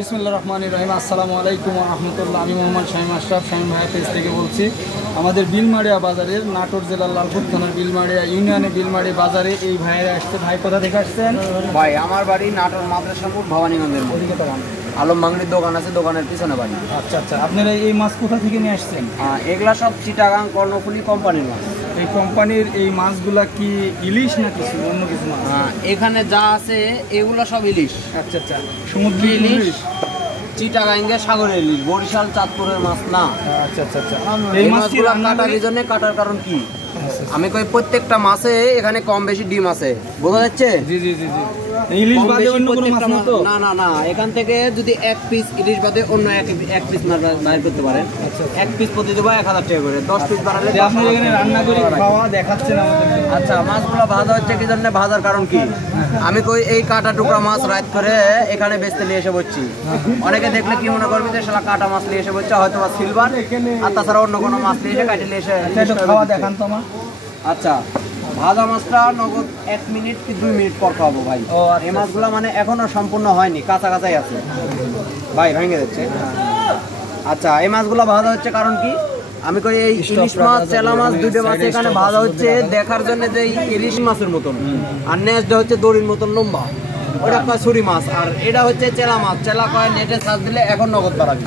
বিসমিল্লাহির রহমানির রহিম। আসসালামু আলাইকুম ওয়া রাহমাতুল্লাহ। আমি মোহাম্মদ শামীম আশরাফ, শামীম ভাইয়া পেজ থেকে বলছি। আমাদের বিলমারিয়া বাজারের নাটোর জেলার লালপুর থানার বিলমারিয়া ইউনিয়নে বিলমারি বাজারে এই ভাইয়েরা আসছে। ভাই কোথা থেকে আসছেন? ভাই আমার বাড়ি নাটোর মাদ্রাসাপুর ভবানীগঞ্জের ওদিকে তো আলম বাঙালির দোকান আছে, দোকানের পিছনে বাড়ি। আচ্ছা আচ্ছা, আপনারা এই মাছ কোথা থেকে নিয়ে আসছেন? এগুলা সব চিটাগাং কর্ণফুলী কোম্পানির মাছ। এই কোম্পানির এই মাছগুলা কি ইলিশ না কিছু অন্য কিছু মাছ? এখানে যা আছে এগুলো সব ইলিশ। আচ্ছা আচ্ছা, সমুদ্র ইলিশ, চিটাগাঙ্গে সাগরের ইলিশ, বরিশাল চাঁদপুরের মাছ না। আচ্ছা আচ্ছা আচ্ছা, এই মাছগুলো কাটার জন্য কাটার কারণ কি আমি কই প্রত্যেকটা মাছে এখানে কম বেশি ডিম আছে, বোঝা যাচ্ছে? জি জি জি জি। ইলিশ বাদে অন্য কোনো মাছ না তো? না না না, এখান থেকে যদি এক পিস ইলিশ বাদে অন্য এক পিস মাছ বাইর করতে পারেন। এক পিস প্রতি দেবো 1000 টাকা করে, 10 পিস বানালে আপনি এখানে রান্না করে খাওয়া দেখাচ্ছেন আমাদের। আচ্ছা, মাছগুলো ভাজা হচ্ছে কি জন্য, ভাজার কারণ কি আমি কই এই কাটা টুকরা মাছ রাত করে এখানে বেচতে নিয়ে এসে বসছি। অনেকে দেখলে কি মনে করবে যে শালা কাটা মাছ নিয়ে এসে বসছে, হয়তো বা সিলভার আর তাছাড়া অন্য কোনো মাছ নিয়ে এসে কাটে নিয়ে এসে খাওয়া দেখান তো আমার। আচ্ছা, ভাজা মাছটা নগদ 1 মিনিট কি 2 মিনিট পর খাওয়াবো ভাই। এই মাছগুলো মানে এখনো সম্পূর্ণ হয়নি, কাঁচা কাঁচাই আছে ভাই, ভেঙে যাচ্ছে। আচ্ছা, এই মাছগুলো ভাজা হচ্ছে কারণ কি আমি কই এই ইলিশ মাছ, চেলা মাছ, দুটো মাছ এখানে ভাজা হচ্ছে দেখার জন্য যে ইলিশ মাছের মতন, আর নেজটা হচ্ছে দড়ির মতন লম্বা, ওটা কয় ছুরি মাছ। আর এটা হচ্ছে চেলা মাছ, চেলা কয় নেটে ছাড় দিলে এখন নগদ বাড়াবি।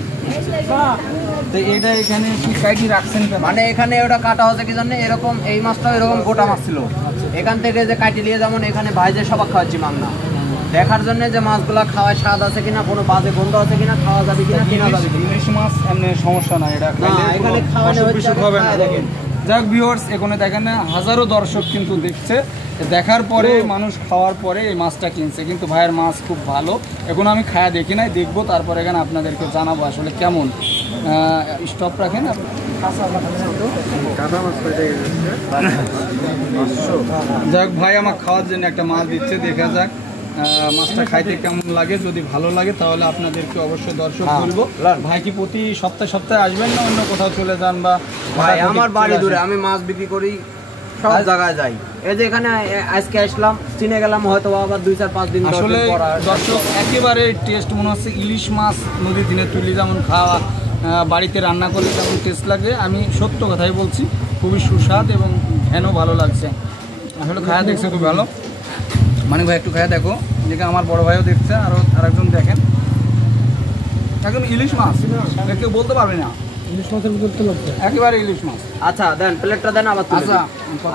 তো এটা এখানে কি কাটি রাখছেন মানে এখানে ওটা কাটা হচ্ছে কি জন্য, এরকম এই মাছটা এরকম গোটা মাছ ছিল, এখান থেকে যে কাটি নিয়ে যেমন এখানে ভাইজে সবাক খাওয়াচ্ছি মাংনা, দেখার জন্য যে মাছগুলা খাওয়ায় স্বাদ আছে কিনা, কোনো বাজে গন্ধ আছে কিনা, খাওয়া যাবে কিনা, কিনা যাবে কিনা। ইলিশ মাছ এমনি সমস্যা নাই, এটা এখানে খাওয়ানো হচ্ছে হবে না। দেখেন যাক ভিউয়ার্স, এখানে দেখেন না হাজারো দর্শক কিন্তু দেখছে, দেখার পরে মানুষ খাওয়ার পরে এই মাছটা কিনছে। কিন্তু ভাইয়ের মাছ খুব ভালো, এখন আমি খায়া দেখি নাই, দেখবো তারপরে এখানে আপনাদেরকে জানাবো আসলে কেমন। স্টপ রাখেন যাক, ভাই আমার খাওয়ার জন্য একটা মাছ দিচ্ছে, দেখা যাক মাছটা খাইতে কেমন লাগে। যদি ভালো লাগে তাহলে আপনাদেরকে অবশ্যই দর্শক বলবো। ভাই কি প্রতি সপ্তাহে আসবেন না অন্য কোথাও চলে যান? বা ভাই আমার বাড়ি দূরে, আমি মাছ বিক্রি করি, সব জায়গায় যাই। এই যে এখানে আজকে আসলাম, চিনে গেলাম, হয়তো আবার 2-4-5 দিন। আসলে দর্শক একেবারে টেস্ট মনে হচ্ছে ইলিশ মাছ নদীর দিনে তুলি যেমন খাওয়া, বাড়িতে রান্না করলে যেমন টেস্ট লাগে, আমি সত্য কথাই বলছি, খুবই সুস্বাদ এবং ঘ্যানও ভালো লাগছে। আসলে খায়া দেখছে খুব ভালো। মানে ভাই একটু খায়া দেখো, দেখে আমার বড় ভাইও দেখছে, আরেকজন দেখেন, একদম ইলিশ মাছ, কেউ বলতে পারবে না ইলিশ মাছের একেবারে ইলিশ মাছ। আচ্ছা দেন, প্লেটটা দেন আবার।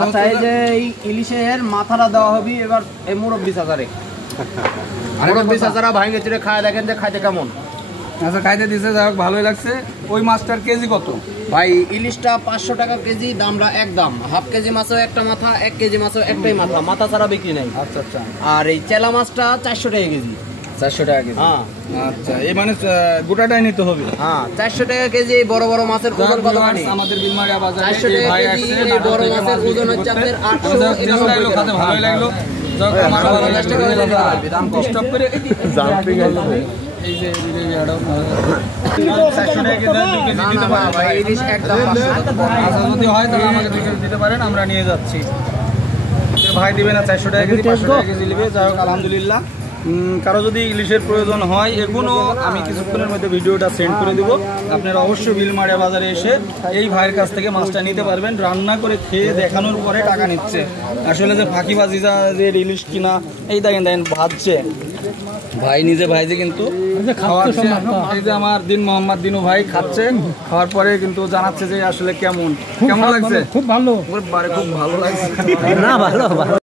আচ্ছা, এই যে এই ইলিশের মাথাটা দেওয়া হবে এবার এই মুরব্বি চাচারে, মুরব্বি চাচারা ভাঙে চিড়ে খায়, দেখেন যে খাইতে কেমন। আচ্ছা, খাইতে দিচ্ছে, যাই হোক ভালোই লাগছে। ওই মাছটার কেজি কত ভাই? ইলিশটা 500 টাকা কেজি, দামটা একদম। হাফ কেজি মাছও একটা মাথা, 1 কেজি মাছও একটাই মাথা, মাথা ছাড়া বিক্রি নাই। আচ্ছা আচ্ছা। আর এই চেলা মাছটা 400 টাকা কেজি। 400 টাকা কেজি? হ্যাঁ। আচ্ছা, এই মানে গোটাটাই নিতে হবে? হ্যাঁ, 400 টাকা কেজি। বড় বড় মাছের ওজন কত মানে? আমাদের বিলমারিয়া বাজারে 400 টাকা কেজি বড় মাছের ওজন হচ্ছে আপনার 891 টাকা। ভালোই লাগলো। যাক, আমার 50 টাকা হলে দিতে পারবি, দাম কম। স্টপ করে জাম্পিং আছে। এই যে 400 টাকা কেজি 2 কেজি দিতে পারবো ভাই, ইলিশ একদম 500 টাকা। আচ্ছা, যদি হয় তাহলে আমাকে 2 কেজি দিতে পারেন, আমরা নিয়ে যাচ্ছি। ভাই দিবে না 400 টাকা কেজি, 500 টাকা কেজি নেবে। যাই হোক আলহামদুলিল্লাহ। কারো যদি ইলিশের প্রয়োজন হয়, এগুলো আমি কিছুক্ষণের মধ্যে ভিডিওটা সেন্ড করে দেবো। আপনারা অবশ্যই বিলমারিয়া বাজারে এসে এই ভাইয়ের কাছ থেকে মাছটা নিতে পারবেন। রান্না করে খেয়ে দেখানোর পরে টাকা নিচ্ছে। আসলে যে ফাঁকিবাজি যে ইলিশ কিনা, এই দেখেন ভাজছে ভাই, নিজে ভাইজে কিন্তু খাওয়াচ্ছে। এই যে আমার মোহাম্মদ দিনু ভাই খাচ্ছে, খাওয়ার পরে কিন্তু জানাচ্ছে যে আসলে কেমন লাগছে। খুব ভালো, খুব ভালো লাগছে না? ভালো।